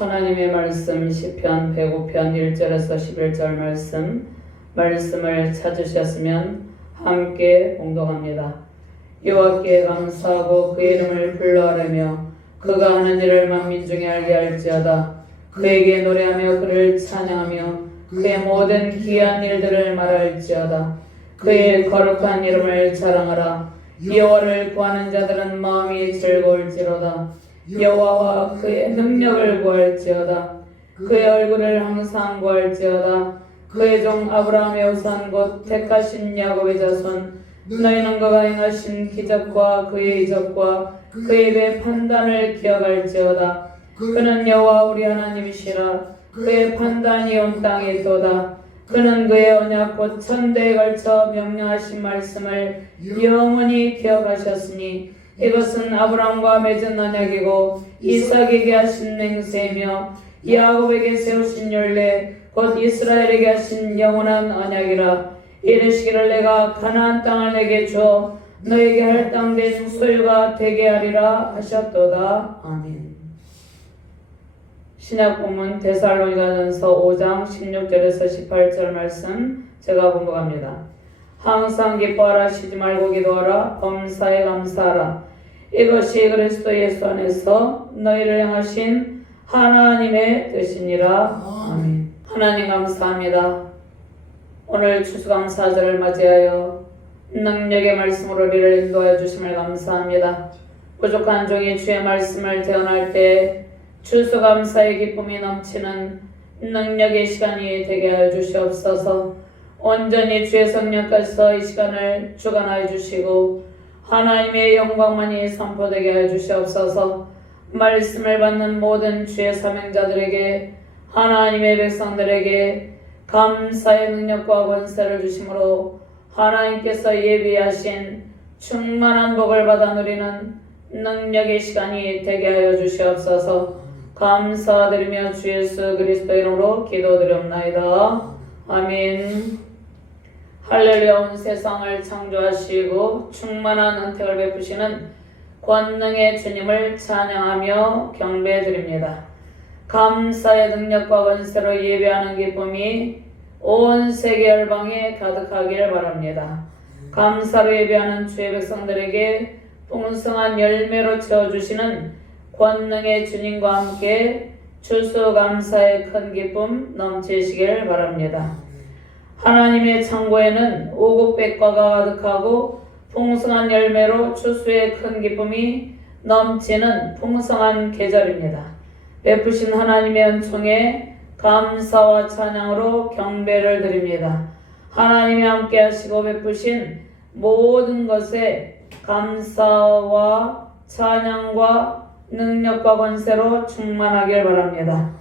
하나님의 말씀 시편 105편 1절에서 11절 말씀을 찾으셨으면 함께 봉독합니다. 여호와께 감사하고 그의 이름을 불러하려며 그가 하는 일을 만민 중에 알게 할지어다. 그에게 노래하며 그를 찬양하며 그의 모든 귀한 일들을 말할지어다. 그의 거룩한 이름을 자랑하라. 여호와를 구하는 자들은 마음이 즐거울지로다. 여호와와 그의 능력을 구할지어다. 그의 얼굴을 항상 구할지어다. 그의 종 아브라함의 우선 곧 택하신 야곱의 자손, 너희는 그가 행하신 기적과 그의 이적과 그의 입의 판단을 기억할지어다. 그는 여호와 우리 하나님이시라. 그의 판단이 온 땅에 있도다. 그는 그의 언약 곧 천대에 걸쳐 명령하신 말씀을 영원히 기억하셨으니 이것은 아브라함과 맺은 언약이고 이삭에게 하신 맹세이며 야곱에게 세우신 율례 곧 이스라엘에게 하신 영원한 언약이라. 이르시기를 내가 가나안 땅을 내게 주어 너에게 할당된 소유가 되게 하리라 하셨도다. 아멘. 신약 본문 데살로니가전서 5장 16절에서 18절 말씀 제가 봉독합니다. 항상 기뻐하라. 쉬지 말고 기도하라. 범사에 감사하라. 이것이 그리스도 예수 안에서 너희를 향하신 하나님의 뜻이니라. 아멘. 하나님 감사합니다. 오늘 추수감사절을 맞이하여 능력의 말씀으로 우리를 인도하여 주심을 감사합니다. 부족한 종이 주의 말씀을 대언할 때 추수감사의 기쁨이 넘치는 능력의 시간이 되게 하여 주시옵소서. 온전히 주의 성령께서 이 시간을 주관하여 주시고 하나님의 영광만이 선포되게 하여 주시옵소서. 말씀을 받는 모든 주의 사명자들에게, 하나님의 백성들에게 감사의 능력과 권세를 주심으로 하나님께서 예비하신 충만한 복을 받아 누리는 능력의 시간이 되게 하여 주시옵소서. 감사드리며 주 예수 그리스도 이름으로 기도드리옵나이다. 아멘. 할렐루야. 온 세상을 창조하시고 충만한 은택을 베푸시는 권능의 주님을 찬양하며 경배드립니다. 감사의 능력과 권세로 예배하는 기쁨이 온 세계 열방에 가득하길 바랍니다. 감사로 예배하는 주의 백성들에게 풍성한 열매로 채워주시는 권능의 주님과 함께 추수감사의 큰 기쁨 넘치시길 바랍니다. 하나님의 창고에는 오곡백과가 가득하고 풍성한 열매로 추수의 큰 기쁨이 넘치는 풍성한 계절입니다. 베푸신 하나님의 은총에 감사와 찬양으로 경배를 드립니다. 하나님이 함께 하시고 베푸신 모든 것에 감사와 찬양과 능력과 권세로 충만하길 바랍니다.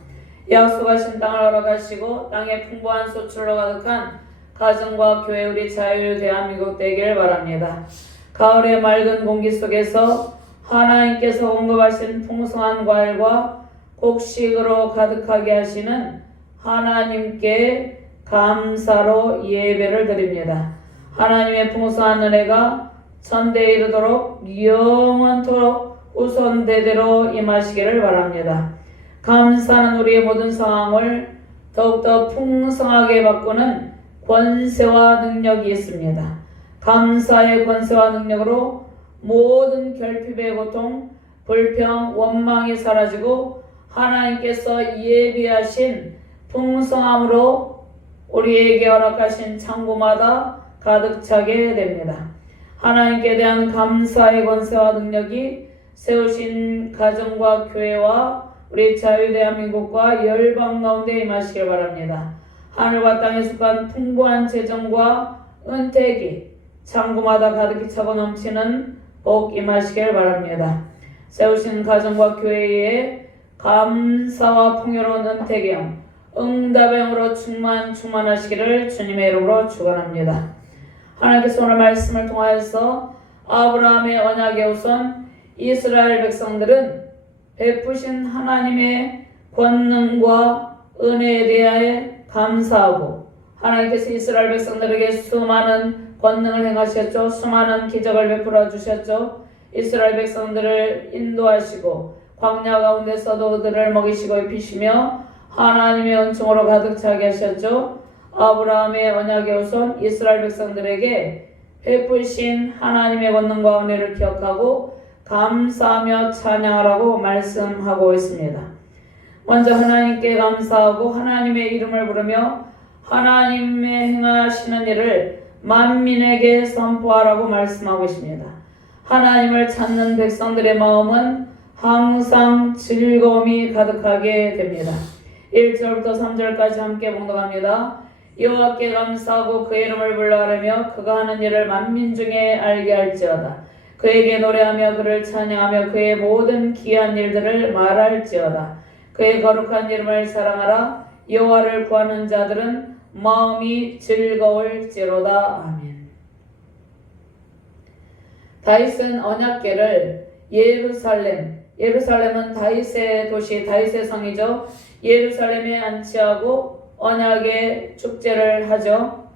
약속하신 땅을 허락하시고 땅에 풍부한 소출로 가득한 가정과 교회 우리 자유 대한민국 되길 바랍니다. 가을의 맑은 공기 속에서 하나님께서 공급하신 풍성한 과일과 곡식으로 가득하게 하시는 하나님께 감사로 예배를 드립니다. 하나님의 풍성한 은혜가 천대에 이르도록 영원토록 후손대대로 임하시기를 바랍니다. 감사는 우리의 모든 상황을 더욱더 풍성하게 바꾸는 권세와 능력이 있습니다. 감사의 권세와 능력으로 모든 결핍의 고통, 불평, 원망이 사라지고 하나님께서 예비하신 풍성함으로 우리에게 허락하신 창고마다 가득 차게 됩니다. 하나님께 대한 감사의 권세와 능력이 세우신 가정과 교회와 우리 자유대한민국과 열방 가운데 임하시길 바랍니다. 하늘과 땅에 속한 풍부한 재정과 은택이 창고마다 가득히 차고 넘치는 복 임하시길 바랍니다. 세우신 가정과 교회에 감사와 풍요로운 은택의 영, 응답의 영으로 충만하시기를 주님의 이름으로 축원합니다. 하나님께서 오늘 말씀을 통하여서 아브라함의 언약의 우선 이스라엘 백성들은 베푸신 하나님의 권능과 은혜에 대하여 감사하고 하나님께서 이스라엘 백성들에게 수많은 권능을 행하셨죠. 수많은 기적을 베풀어 주셨죠. 이스라엘 백성들을 인도하시고 광야 가운데서도 그들을 먹이시고 입히시며 하나님의 은총으로 가득 차게 하셨죠. 아브라함의 언약의 후손 이스라엘 백성들에게 베푸신 하나님의 권능과 은혜를 기억하고 감사하며 찬양하라고 말씀하고 있습니다. 먼저 하나님께 감사하고 하나님의 이름을 부르며 하나님의 행하시는 일을 만민에게 선포하라고 말씀하고 있습니다. 하나님을 찾는 백성들의 마음은 항상 즐거움이 가득하게 됩니다. 1절부터 3절까지 함께 봉독합니다. 여호와께 감사하고 그의 이름을 불러하려며 그가 하는 일을 만민 중에 알게 할지어다. 그에게 노래하며 그를 찬양하며 그의 모든 귀한 일들을 말할지어다. 그의 거룩한 이름을 사랑하라. 여호와를 구하는 자들은 마음이 즐거울지로다. 아멘. 다윗은 언약궤를 예루살렘은 다윗의 도시, 다윗의 성이죠. 예루살렘에 안치하고 언약의 축제를 하죠.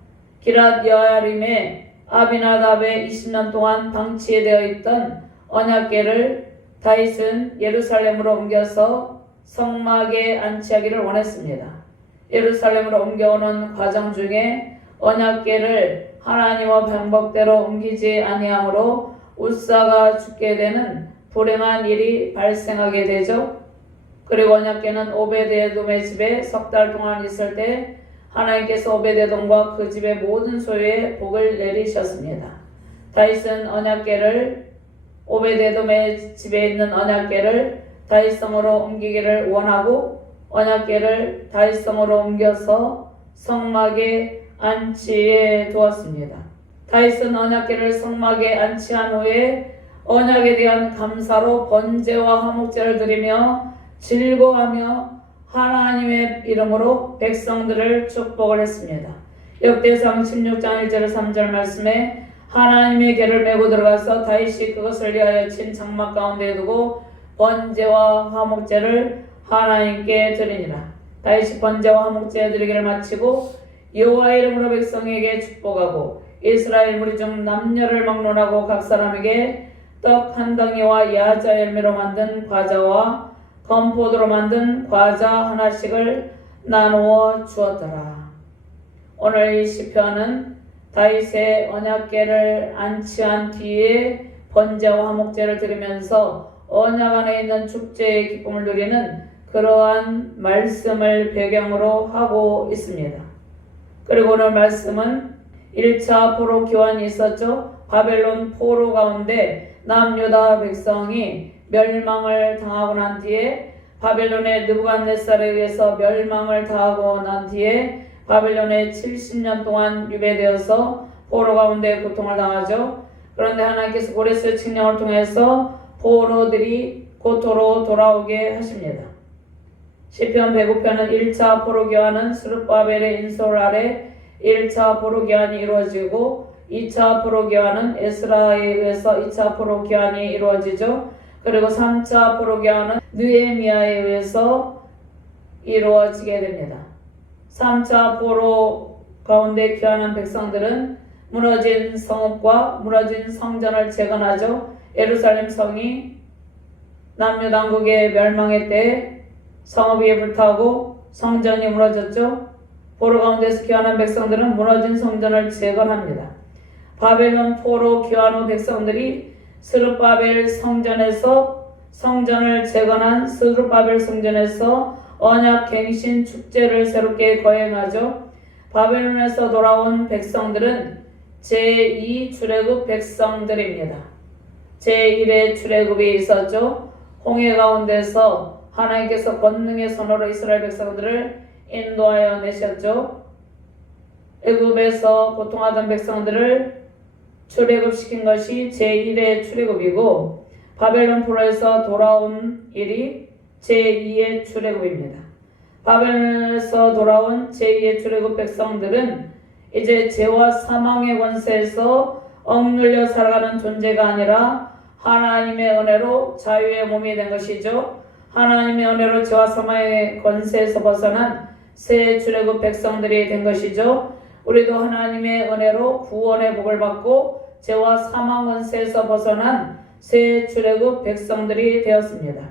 기랏 여아림에 아비나답의 20년 동안 방치되어 있던 언약궤를 다윗은 예루살렘으로 옮겨서 성막에 안치하기를 원했습니다. 예루살렘으로 옮겨오는 과정 중에 언약궤를 하나님의 방법대로 옮기지 아니하므로 우사가 죽게 되는 불행한 일이 발생하게 되죠. 그리고 언약궤는 오베드에돔의 집에 석 달 동안 있을 때 하나님께서 오베드에돔과 그 집의 모든 소유에 복을 내리셨습니다. 다윗은 언약궤를 오베드에돔의 집에 있는 언약궤를 다윗성으로 옮기기를 원하고 언약궤를 다윗성으로 옮겨서 성막에 안치해 두었습니다. 다윗은 언약궤를 성막에 안치한 후에 언약에 대한 감사로 번제와 화목제를 드리며 즐거워하며 하나님의 이름으로 백성들을 축복을 했습니다. 역대상 16장 1절 3절 말씀에 하나님의 궤를 메고 들어가서 다윗이 그것을 위하여 친 장막 가운데에 두고 번제와 화목제를 하나님께 드리니라. 다윗이 번제와 화목제 드리기를 마치고 여호와의 이름으로 백성에게 축복하고 이스라엘 무리 중 남녀를 막론하고 각 사람에게 떡 한 덩이와 야자 열매로 만든 과자와 건포도로 만든 과자 하나씩을 나누어 주었더라. 오늘 이 시편은 다윗의 언약궤를 안치한 뒤에 번제와 화목제를 드리면서 언약 안에 있는 축제의 기쁨을 누리는 그러한 말씀을 배경으로 하고 있습니다. 그리고 오늘 말씀은 1차 포로 교환이 있었죠. 바벨론 포로 가운데 남유다 백성이 멸망을 당하고 난 뒤에 바벨론의 느부갓네살에 의해서 멸망을 당하고 난 뒤에 바벨론에 70년 동안 유배되어서 포로 가운데 고통을 당하죠. 그런데 하나님께서 고레스 칙령을 통해서 포로들이 고토로 돌아오게 하십니다. 시편 105편은 1차 포로 교환은 스룹바벨의 인솔 아래 1차 포로 교환이 이루어지고 2차 포로 교환은 에스라에 의해서 2차 포로 교환이 이루어지죠. 그리고 3차 포로 교환은 느헤미야에 의해서 이루어지게 됩니다. 3차 포로 가운데 교환한 백성들은 무너진 성읍과 무너진 성전을 재건하죠. 예루살렘 성이 남유당국의 멸망의 때에 성읍이 불타고 성전이 무너졌죠. 포로 가운데서 교환한 백성들은 무너진 성전을 재건합니다. 바벨론 포로 교환 후 백성들이 스룹바벨 성전에서 성전을 재건한 스룹바벨 성전에서 언약 갱신 축제를 새롭게 거행하죠. 바벨론에서 돌아온 백성들은 제2 출애굽 백성들입니다. 제1의 출애굽이 있었죠. 홍해 가운데서 하나님께서 권능의 손으로 이스라엘 백성들을 인도하여 내셨죠. 애굽에서 고통하던 백성들을 출애굽시킨 것이 제1의 출애굽이고 바벨론 포로에서 돌아온 일이 제2의 출애굽입니다. 바벨론에서 돌아온 제2의 출애굽 백성들은 이제 죄와 사망의 권세에서 억눌려 살아가는 존재가 아니라 하나님의 은혜로 자유의 몸이 된 것이죠. 하나님의 은혜로 죄와 사망의 권세에서 벗어난 새 출애굽 백성들이 된 것이죠. 우리도 하나님의 은혜로 구원의 복을 받고 죄와 사망 권세에서 벗어난 새 출애굽 백성들이 되었습니다.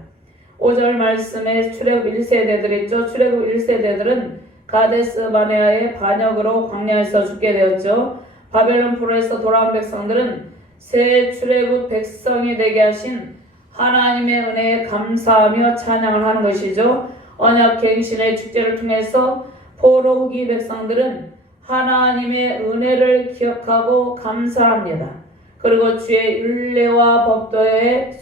5절 말씀에 출애굽 1세대들 있죠. 출애굽 1세대들은 가데스 바네아의 반역으로 광야에서 죽게 되었죠. 바벨론 포로에서 돌아온 백성들은 새 출애굽 백성이 되게 하신 하나님의 은혜에 감사하며 찬양을 하는 것이죠. 언약 갱신의 축제를 통해서 포로 후기 백성들은 하나님의 은혜를 기억하고 감사합니다. 그리고 주의 율례와 법도에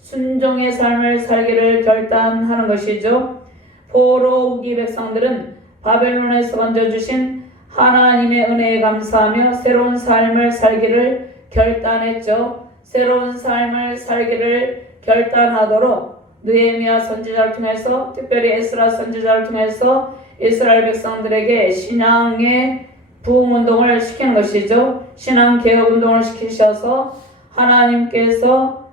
순종의 삶을 살기를 결단하는 것이죠. 포로 후기 백성들은 바벨론에서 건져주신 하나님의 은혜에 감사하며 새로운 삶을 살기를 결단했죠. 새로운 삶을 살기를 결단하도록 느헤미야 선지자를 통해서, 특별히 에스라 선지자를 통해서 이스라엘 백성들에게 신앙의 부흥운동을 시키는 것이죠. 신앙개혁운동을 시키셔서 하나님께서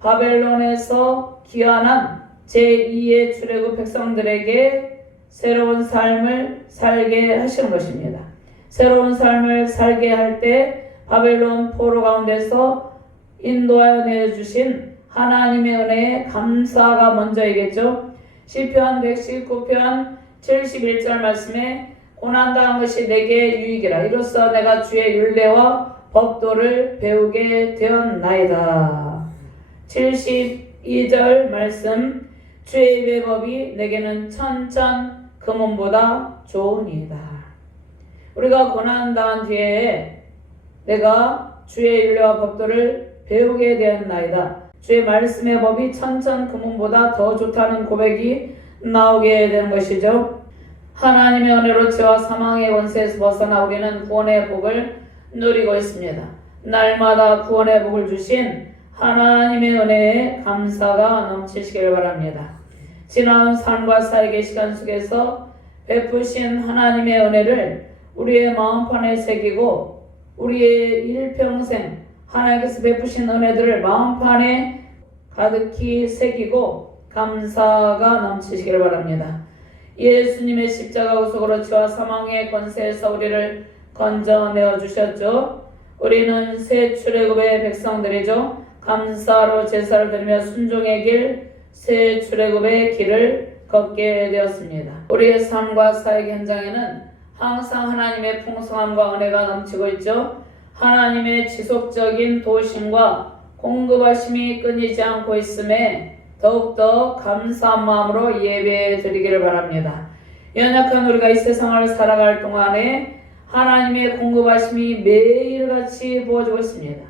바벨론에서 귀환한 제2의 출애굽 백성들에게 새로운 삶을 살게 하시는 것입니다. 새로운 삶을 살게 할 때 바벨론 포로 가운데서 인도하여 내주신 하나님의 은혜에 감사가 먼저이겠죠. 시편 119편 71절 말씀에 고난당한 것이 내게 유익이라. 이로써 내가 주의 율례와 법도를 배우게 되었나이다. 72절 말씀, 주의 입의 법이 내게는 천천 금은보다 좋으니이다. 우리가 고난당한 뒤에 내가 주의 율례와 법도를 배우게 되었나이다. 주의 말씀의 법이 천천 금은보다 더 좋다는 고백이 나오게 되는 것이죠. 하나님의 은혜로 죄와 사망의 권세에서 벗어나 우리는 구원의 복을 누리고 있습니다. 날마다 구원의 복을 주신 하나님의 은혜에 감사가 넘치시길 바랍니다. 지나온 삶과 사역의 시간 속에서 베푸신 하나님의 은혜를 우리의 마음판에 새기고 우리의 일평생 하나님께서 베푸신 은혜들을 마음판에 가득히 새기고 감사가 넘치시길 바랍니다. 예수님의 십자가 구속으로 죄와 사망의 권세에서 우리를 건져내어 주셨죠. 우리는 새 출애굽의 백성들이죠. 감사로 제사를 드리며 순종의 길, 새 출애굽의 길을 걷게 되었습니다. 우리의 삶과 사역 현장에는 항상 하나님의 풍성함과 은혜가 넘치고 있죠. 하나님의 지속적인 도우심과 공급하심이 끊이지 않고 있음에 더욱더 감사한 마음으로 예배 드리기를 바랍니다. 연약한 우리가 이 세상을 살아갈 동안에 하나님의 공급하심이 매일같이 부어지고 있습니다.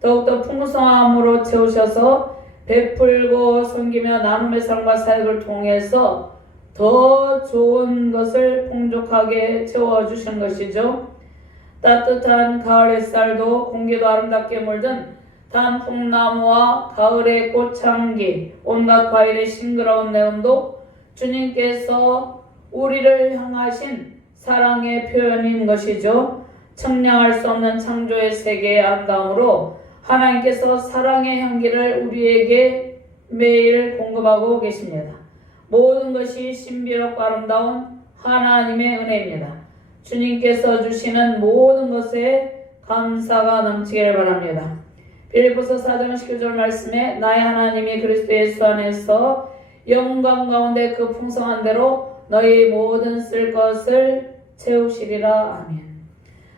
더욱더 풍성함으로 채우셔서 베풀고 섬기며 나눔의 삶과 사역을 통해서 더 좋은 것을 풍족하게 채워주시는 것이죠. 따뜻한 가을 햇살도 공기도 아름답게 물든 단풍나무와 가을의 꽃향기, 온갖 과일의 싱그러운 내음도 주님께서 우리를 향하신 사랑의 표현인 것이죠. 청량할 수 없는 창조의 세계의 아름다움으로 하나님께서 사랑의 향기를 우리에게 매일 공급하고 계십니다. 모든 것이 신비롭고 아름다운 하나님의 은혜입니다. 주님께서 주시는 모든 것에 감사가 넘치기를 바랍니다. 빌립보서 4장 19절 말씀에 나의 하나님이 그리스도 예수 안에서 영광 가운데 그 풍성한 대로 너희 모든 쓸 것을 채우시리라. 아멘.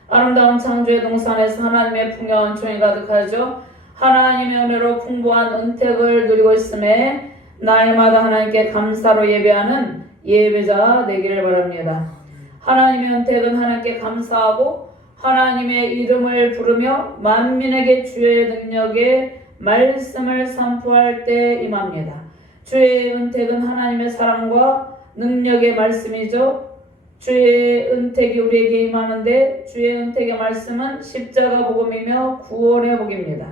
아름다운 창조의 동산에서 하나님의 풍요한 은총이 가득하죠. 하나님의 은혜로 풍부한 은택을 누리고 있음에 날마다 하나님께 감사로 예배하는 예배자 되기를 바랍니다. 하나님의 은택은 하나님께 감사하고 하나님의 이름을 부르며 만민에게 주의 능력의 말씀을 선포할 때 임합니다. 주의 은택은 하나님의 사랑과 능력의 말씀이죠. 주의 은택이 우리에게 임하는데 주의 은택의 말씀은 십자가 복음이며 구원의 복입니다.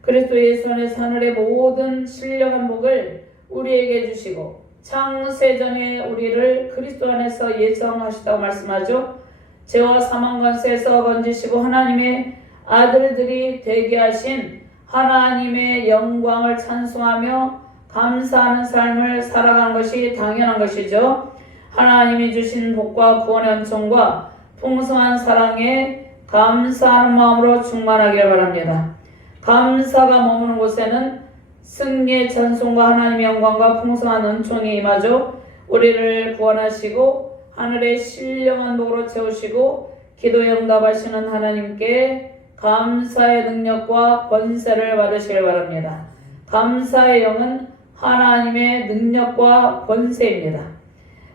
그리스도 예수 안에서 하늘의 모든 신령한 복을 우리에게 주시고 창세전에 우리를 그리스도 안에서 예정하시다고 말씀하죠. 죄와 사망 권세에서 건지시고 하나님의 아들들이 되게 하신 하나님의 영광을 찬송하며 감사하는 삶을 살아가는 것이 당연한 것이죠. 하나님이 주신 복과 구원의 은총과 풍성한 사랑에 감사하는 마음으로 충만하기를 바랍니다. 감사가 머무는 곳에는 승리의 찬송과 하나님의 영광과 풍성한 은총이 임하죠. 우리를 구원하시고 하늘의 신령한 복으로 채우시고 기도에 응답하시는 하나님께 감사의 능력과 권세를 받으시길 바랍니다. 감사의 영은 하나님의 능력과 권세입니다.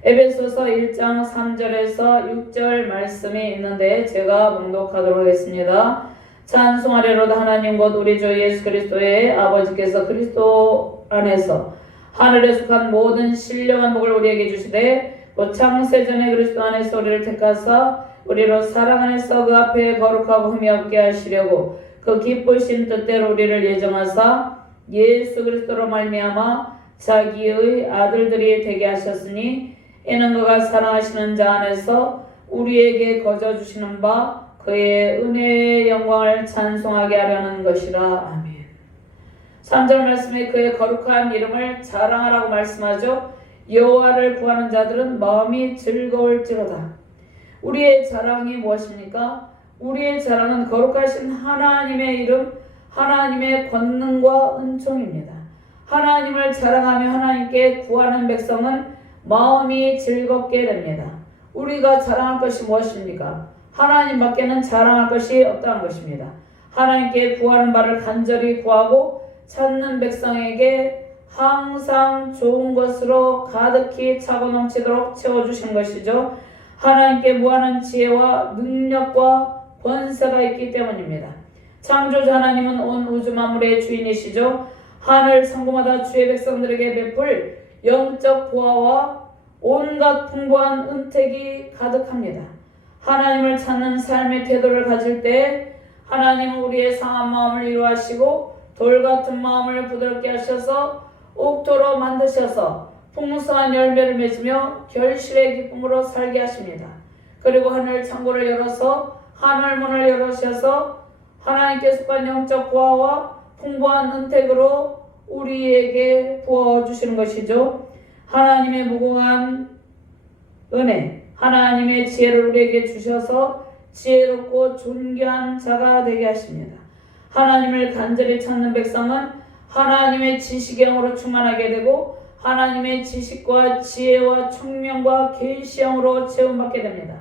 에베소서 1장 3절에서 6절 말씀이 있는데 제가 봉독하도록 하겠습니다. 찬송하리로다 하나님 곧 우리 주 예수 그리스도의 아버지께서 그리스도 안에서 하늘에 속한 모든 신령한 복을 우리에게 주시되 또 창세전에 그리스도 안에서 우리를 택하사 우리로 사랑 안에서 그 앞에 거룩하고 흠이 없게 하시려고 그 기쁘신 뜻대로 우리를 예정하사 예수 그리스도로 말미암아 자기의 아들들이 되게 하셨으니 이는 그가 사랑하시는 자 안에서 우리에게 거저 주시는 바 그의 은혜의 영광을 찬송하게 하려는 것이라. 아멘. 3절 말씀에 그의 거룩한 이름을 자랑하라고 말씀하죠. 여호와를 구하는 자들은 마음이 즐거울지로다. 우리의 자랑이 무엇입니까? 우리의 자랑은 거룩하신 하나님의 이름, 하나님의 권능과 은총입니다. 하나님을 자랑하며 하나님께 구하는 백성은 마음이 즐겁게 됩니다. 우리가 자랑할 것이 무엇입니까? 하나님밖에는 자랑할 것이 없다는 것입니다. 하나님께 구하는 바를 간절히 구하고 찾는 백성에게 항상 좋은 것으로 가득히 차고 넘치도록 채워주신 것이죠. 하나님께 무한한 지혜와 능력과 권세가 있기 때문입니다. 창조주 하나님은 온 우주 만물의 주인이시죠. 하늘 성구마다 주의 백성들에게 베풀 영적 보화와 온갖 풍부한 은택이 가득합니다. 하나님을 찾는 삶의 태도를 가질 때 하나님은 우리의 상한 마음을 위로하시고 돌같은 마음을 부드럽게 하셔서 옥토로 만드셔서 풍성한 열매를 맺으며 결실의 기쁨으로 살게 하십니다. 그리고 하늘 창고를 열어서 하늘문을 열으셔서 하나님께 속한 영적 보화와 풍부한 은택으로 우리에게 부어주시는 것이죠. 하나님의 무궁한 은혜, 하나님의 지혜를 우리에게 주셔서 지혜롭고 존귀한 자가 되게 하십니다. 하나님을 간절히 찾는 백성은 하나님의 지식의 영으로 충만하게 되고 하나님의 지식과 지혜와 총명과 계시의 영으로 채움받게 됩니다.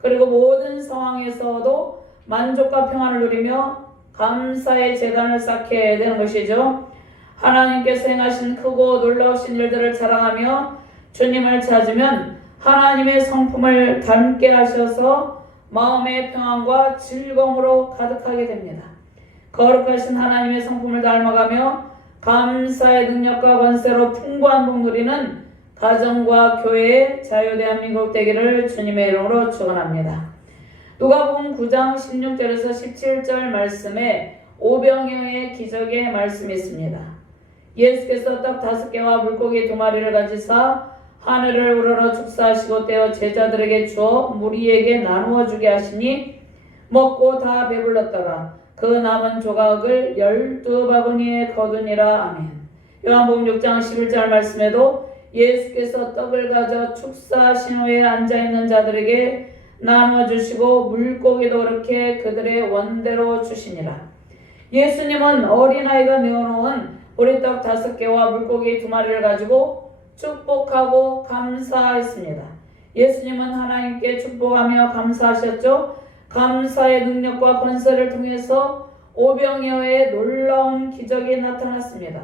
그리고 모든 상황에서도 만족과 평안을 누리며 감사의 제단을 쌓게 되는 것이죠. 하나님께서 행하신 크고 놀라우신 일들을 자랑하며 주님을 찾으면 하나님의 성품을 닮게 하셔서 마음의 평안과 즐거움으로 가득하게 됩니다. 거룩하신 하나님의 성품을 닮아가며 감사의 능력과 권세로 풍부한 복 누리는 가정과 교회의 자유 대한민국 되기를 주님의 이름으로 축원합니다. 누가복음 9장 16절에서 17절 말씀에 오병이어의 기적의 말씀이 있습니다. 예수께서 떡 5개와 물고기 2마리를 가지사 하늘을 우러러 축사하시고 떼어 제자들에게 주어 무리에게 나누어 주게 하시니 먹고 다 배불렀더라. 그 남은 조각을 12바구니에 거두니라. 아멘. 요한복음 6장 11절 말씀에도 예수께서 떡을 가져 축사하신 후에 앉아있는 자들에게 나누어 주시고 물고기도 그렇게 그들의 원대로 주시니라. 예수님은 어린아이가 내어놓은 보리떡 5개와 물고기 2마리를 가지고 축복하고 감사했습니다. 예수님은 하나님께 축복하며 감사하셨죠. 감사의 능력과 권세를 통해서 오병이어의 놀라운 기적이 나타났습니다.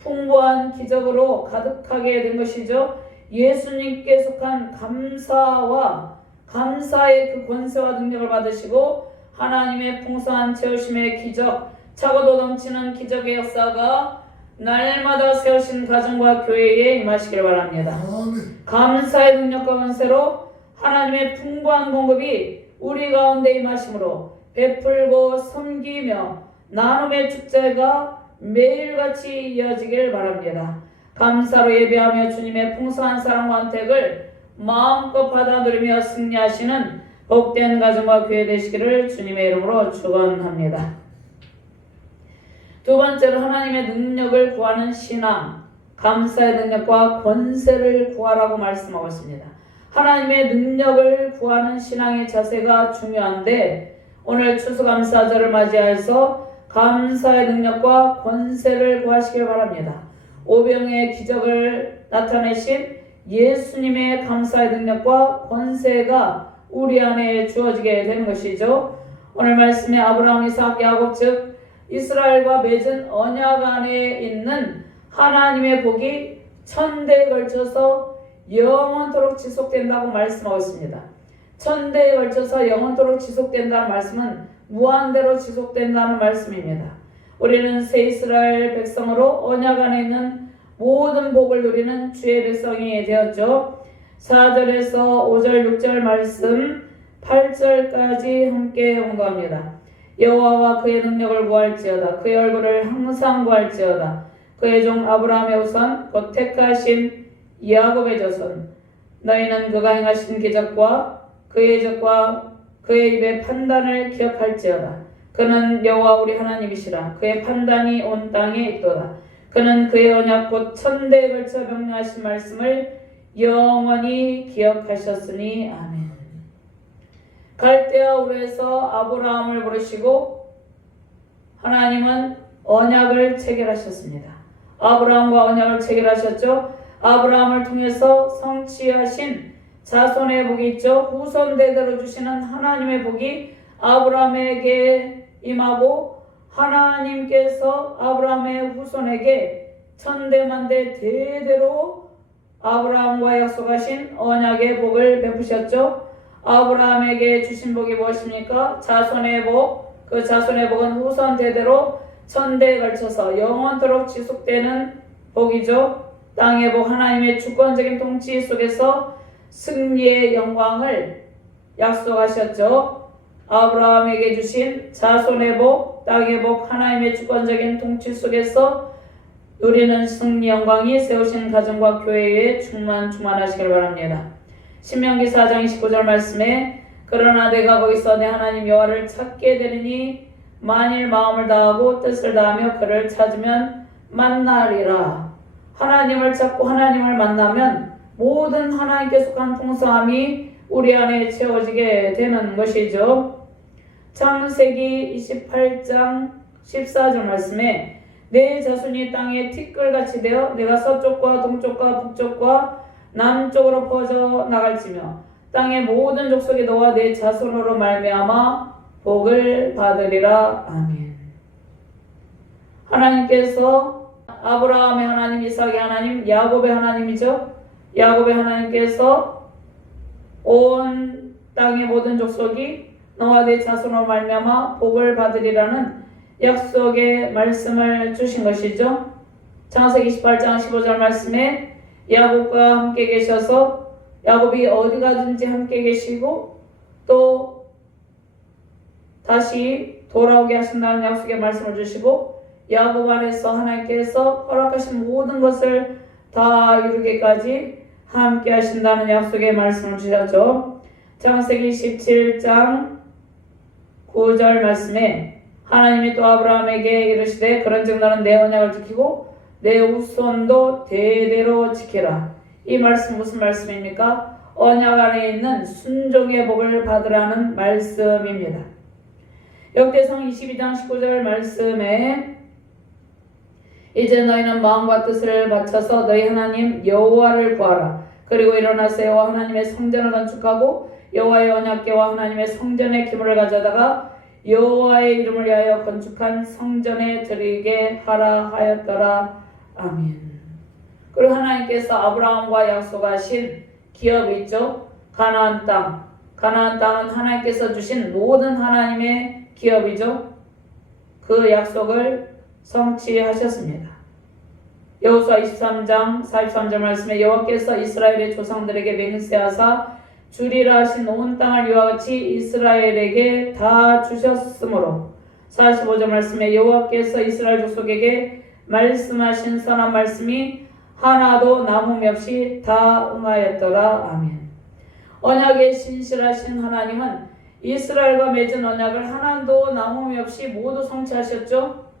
풍부한 기적으로 가득하게 된 것이죠. 예수님께 속한 감사와 감사의 그 권세와 능력을 받으시고 하나님의 풍성한 채우심의 기적, 차고도 넘치는 기적의 역사가 날마다 세우신 가정과 교회에 임하시길 바랍니다. 감사의 능력과 권세로 하나님의 풍부한 공급이 우리 가운데 임하심으로 베풀고 섬기며 나눔의 축제가 매일같이 이어지길 바랍니다. 감사로 예배하며 주님의 풍성한 사랑과 은택을 마음껏 받아 누리며 승리하시는 복된 가정과 교회 되시기를 주님의 이름으로 축원합니다. 두 번째로 하나님의 능력을 구하는 신앙, 감사의 능력과 권세를 구하라고 말씀하고 있습니다. 하나님의 능력을 구하는 신앙의 자세가 중요한데 오늘 추수감사절을 맞이해서 감사의 능력과 권세를 구하시길 바랍니다. 오병의 기적을 나타내신 예수님의 감사의 능력과 권세가 우리 안에 주어지게 되는 것이죠. 오늘 말씀에 아브라함, 이삭, 야곱 즉 이스라엘과 맺은 언약 안에 있는 하나님의 복이 천대에 걸쳐서 영원토록 지속된다고 말씀하고 있습니다. 천대에 걸쳐서 영원토록 지속된다는 말씀은 무한대로 지속된다는 말씀입니다. 우리는 새 이스라엘 백성으로 언약 안에 있는 모든 복을 누리는 주의 백성이 되었죠. 4절에서 5절, 6절 말씀 8절까지 함께 공부합니다. 여호와와 그의 능력을 구할지어다. 그의 얼굴을 항상 구할지어다. 그의 종 아브라함의 우선 곧 택하신 야곱의 자손 너희는 그가 행하신 기적과 그의 적과 그의 입의 판단을 기억할지어다. 그는 여호와 우리 하나님이시라. 그의 판단이 온 땅에 있도다. 그는 그의 언약 곧 천대에 걸쳐 명령하신 말씀을 영원히 기억하셨으니 아멘. 갈대아 우르에서 아브라함을 부르시고 하나님은 언약을 체결하셨습니다. 아브라함과 언약을 체결하셨죠. 아브라함을 통해서 성취하신 자손의 복이 있죠. 후손 대대로 주시는 하나님의 복이 아브라함에게 임하고 하나님께서 아브라함의 후손에게 천대만대 대대로 아브라함과 약속하신 언약의 복을 베푸셨죠. 아브라함에게 주신 복이 무엇입니까? 자손의 복. 그 자손의 복은 후손 대대로 천대에 걸쳐서 영원토록 지속되는 복이죠. 땅의 복, 하나님의 주권적인 통치 속에서 승리의 영광을 약속하셨죠. 아브라함에게 주신 자손의 복, 땅의 복, 하나님의 주권적인 통치 속에서 누리는 승리 영광이 세우신 가정과 교회에 충만하시길 바랍니다. 신명기 4장 29절 말씀에 그러나 내가 거기서 내 하나님 여호와를 찾게 되리니 만일 마음을 다하고 뜻을 다하며 그를 찾으면 만나리라. 하나님을 찾고 하나님을 만나면 모든 하나님께 속한 풍성함이 우리 안에 채워지게 되는 것이죠. 창세기 28장 14절 말씀에 내 자손이 땅에 티끌같이 되어 내가 서쪽과 동쪽과 북쪽과 남쪽으로 퍼져 나갈지며 땅의 모든 족속이 너와 내 자손으로 말미암아 복을 받으리라. 아멘. 하나님께서 아브라함의 하나님, 이삭의 하나님, 야곱의 하나님이죠. 야곱의 하나님께서 온 땅의 모든 족속이 너와 내 자손으로 말미암아 복을 받으리라는 약속의 말씀을 주신 것이죠. 창세기 28장 15절 말씀에 야곱과 함께 계셔서 야곱이 어디 가든지 함께 계시고 또 다시 돌아오게 하신다는 약속의 말씀을 주시고 야곱 안에서 하나님께서 허락하신 모든 것을 다 이루기까지 함께 하신다는 약속의 말씀을 주셨죠. 창세기 17장 9절 말씀에 하나님이 또 아브라함에게 이르시되 그런즉 너는 내 언약을 지키고 내 후손도 대대로 지키라. 이 말씀 무슨 말씀입니까? 언약 안에 있는 순종의 복을 받으라는 말씀입니다. 역대상 22장 19절 말씀에 이제 너희는 마음과 뜻을 바쳐서 너희 하나님 여호와를 구하라. 그리고 일어나서 여호와 하나님의 성전을 건축하고 여호와의 언약궤와 하나님의 성전의 기물을 가져다가 여호와의 이름을 위하여 건축한 성전에 드리게 하라 하였더라. 아멘. 그리고 하나님께서 아브라함과 약속하신 기업이 있죠. 가나안 땅. 가나안 땅은 하나님께서 주신 모든 하나님의 기업이죠. 그 약속을 성취하셨습니다. 여호수아 23장 43절 말씀에 여호와께서 이스라엘의 조상들에게 맹세하사 주리라 하신 온 땅을 이와 같이 이스라엘에게 다 주셨으므로 45절 말씀에 여호와께서 이스라엘 족속에게 말씀하신 선한 말씀이 하나도 남음이 없이 다 응하였더라. 아멘. 언약에 신실하신 하나님은 이스라엘과 맺은 언약을 하나도 남음이 없이 모두 성취하셨죠.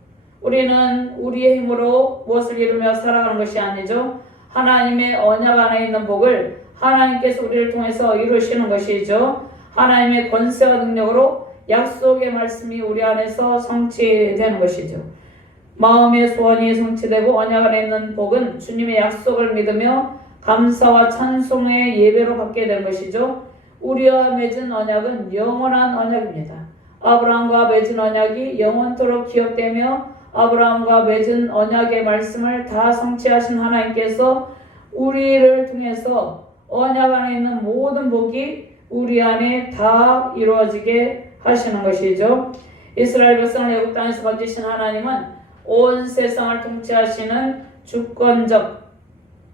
우리는 우리의 힘으로 무엇을 이루며 살아가는 것이 아니죠. 하나님의 언약 안에 있는 복을 하나님께서 우리를 통해서 이루시는 것이죠. 하나님의 권세와 능력으로 약속의 말씀이 우리 안에서 성취되는 것이죠. 마음의 소원이 성취되고 언약 안에 있는 복은 주님의 약속을 믿으며 감사와 찬송의 예배로 받게 되는 것이죠. 우리와 맺은 언약은 영원한 언약입니다. 아브라함과 맺은 언약이 영원토록 기억되며 아브라함과 맺은 언약의 말씀을 다 성취하신 하나님께서 우리를 통해서 언약 안에 있는 모든 복이 우리 안에 다 이루어지게 하시는 것이죠. 이스라엘 백성을 애굽 땅에서 건지신 하나님은 온 세상을 통치하시는 주권적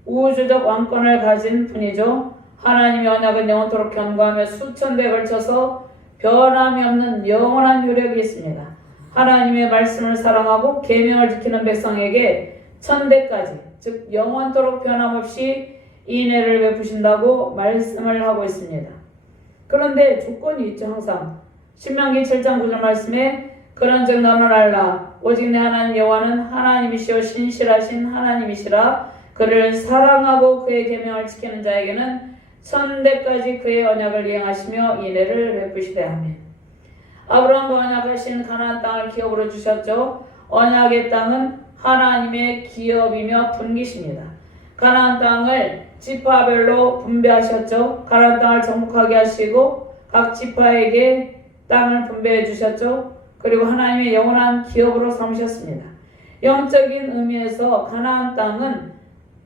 우주적 왕권을 가진 분이죠. 하나님의 언약은 영원토록 견고하며 수천 대에 걸쳐서 변함이 없는 영원한 효력이 있습니다. 하나님의 말씀을 사랑하고 계명을 지키는 백성에게 천대까지 즉 영원토록 변함없이 인애를 베푸신다고 말씀을 하고 있습니다. 그런데 조건이 있죠. 항상 신명기 7장 9절 말씀에 그런즉 너는 알라 오직 내 하나님 여호와는 하나님이시오 신실하신 하나님이시라 그를 사랑하고 그의 계명을 지키는 자에게는 천대까지 그의 언약을 이행하시며 인애를 베푸시되 아멘. 아브라함과 언약하신 가나안 땅을 기업으로 주셨죠. 언약의 땅은 하나님의 기업이며 분기십니다. 가나안 땅을 지파별로 분배하셨죠. 가나안 땅을 정복하게 하시고 각 지파에게 땅을 분배해 주셨죠. 그리고 하나님의 영원한 기업으로 삼으셨습니다. 영적인 의미에서 가나안 땅은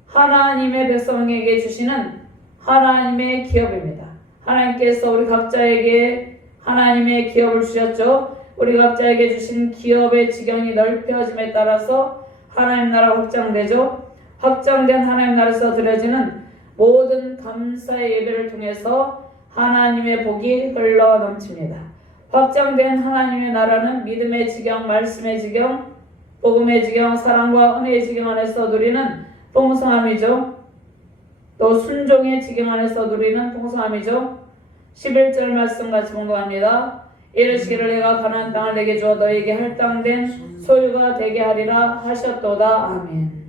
하나님의 백성에게 주시는 하나님의 기업입니다. 하나님께서 우리 각자에게 하나님의 기업을 주셨죠. 우리 각자에게 주신 기업의 지경이 넓혀짐에 따라서 하나님 나라가 확장되죠. 확장된 하나님 나라에서 드려지는 모든 감사의 예배를 통해서 하나님의 복이 흘러 넘칩니다. 확장된 하나님의 나라는 믿음의 지경, 말씀의 지경, 복음의 지경, 사랑과 은혜의 지경 안에서 누리는 풍성함이죠. 또 순종의 지경 안에서 누리는 풍성함이죠. 11절 말씀 같이 봉독합니다. 이르시기를 내가 가나안 땅을 내게 주어 너에게 할당된 소유가 되게 하리라 하셨도다. 아멘.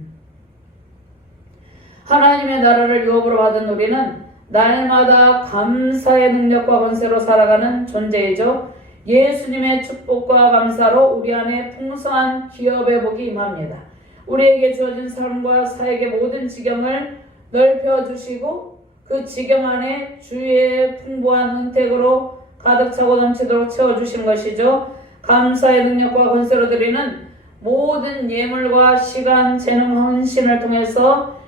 하나님의 나라를 유업으로 받은 우리는 날마다 감사의 능력과 권세로 살아가는 존재이죠. 예수님의 축복과 감사로 우리 안에 풍성한 기업의 복이 임합니다. 우리에게 주어진 삶과 사역의 모든 지경을 넓혀주시고 그 지경 안에 주의 풍부한 은택으로 가득 차고 넘치도록 채워주신 것이죠. 감사의 능력과 권세로 드리는 모든 예물과 시간, 재능, 헌신을 통해서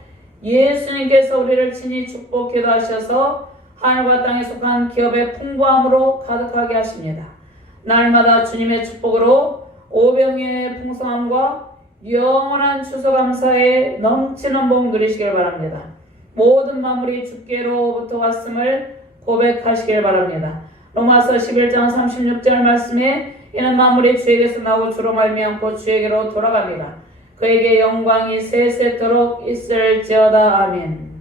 예수님께서 우리를 친히 축복기도 하셔서 하늘과 땅에 속한 기업의 풍부함으로 가득하게 하십니다. 날마다 주님의 축복으로 오병의 풍성함과 영원한 추수감사에 넘치는 복 누리시길 바랍니다. 모든 만물이 주께로부터 왔음을 고백하시길 바랍니다. 로마서 11장 36절 말씀에 이는 만물이 주에게서 나고 주로 말미암고 주에게로 돌아갑니다. 그에게 영광이 세세토록 있을지어다. 아멘.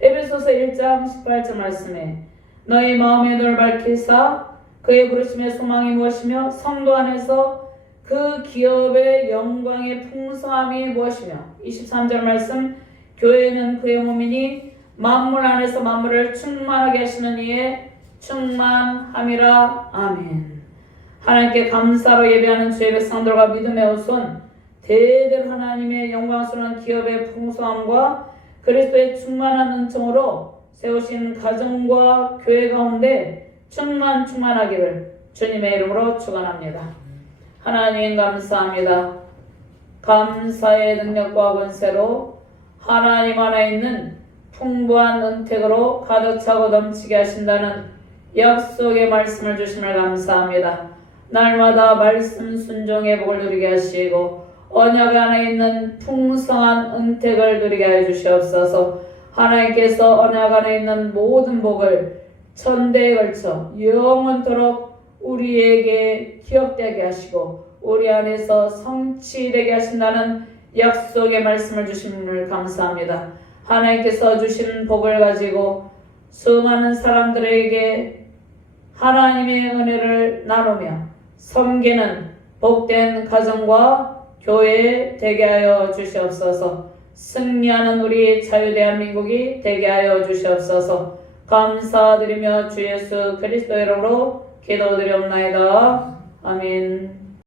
에베소서 1장 18절 말씀에 너희 마음의 눈을 밝히사 그의 부르심의 소망이 무엇이며 성도 안에서 그 기업의 영광의 풍성함이 무엇이며 23절 말씀 교회는 그의 몸이니 만물 안에서 만물을 충만하게 하시는 이의 충만함이라. 아멘. 하나님께 감사로 예배하는 주의 백성들과 믿음의 후손 대대로 하나님의 영광스러운 기업의 풍성함과 그리스도의 충만한 은총으로 세우신 가정과 교회 가운데 충만하기를 주님의 이름으로 축원합니다. 하나님 감사합니다. 감사의 능력과 권세로 하나님 안에 있는 풍부한 은택으로 가득 차고 넘치게 하신다는 약속의 말씀을 주심을 감사합니다. 날마다 말씀 순종의 복을 누리게 하시고 언약 안에 있는 풍성한 은택을 누리게 하여 주시옵소서. 하나님께서 언약 안에 있는 모든 복을 천대에 걸쳐 영원토록 우리에게 기억되게 하시고 우리 안에서 성취되게 하신다는 약속의 말씀을 주심을 감사합니다. 하나님께서 주신 복을 가지고 수많은 사람들에게 하나님의 은혜를 나누며 섬기는 복된 가정과 교회 되게 하여 주시옵소서. 승리하는 우리 자유대한민국이 되게 하여 주시옵소서. 감사드리며 주 예수 그리스도 이름으로 기도드리옵나이다. 아멘.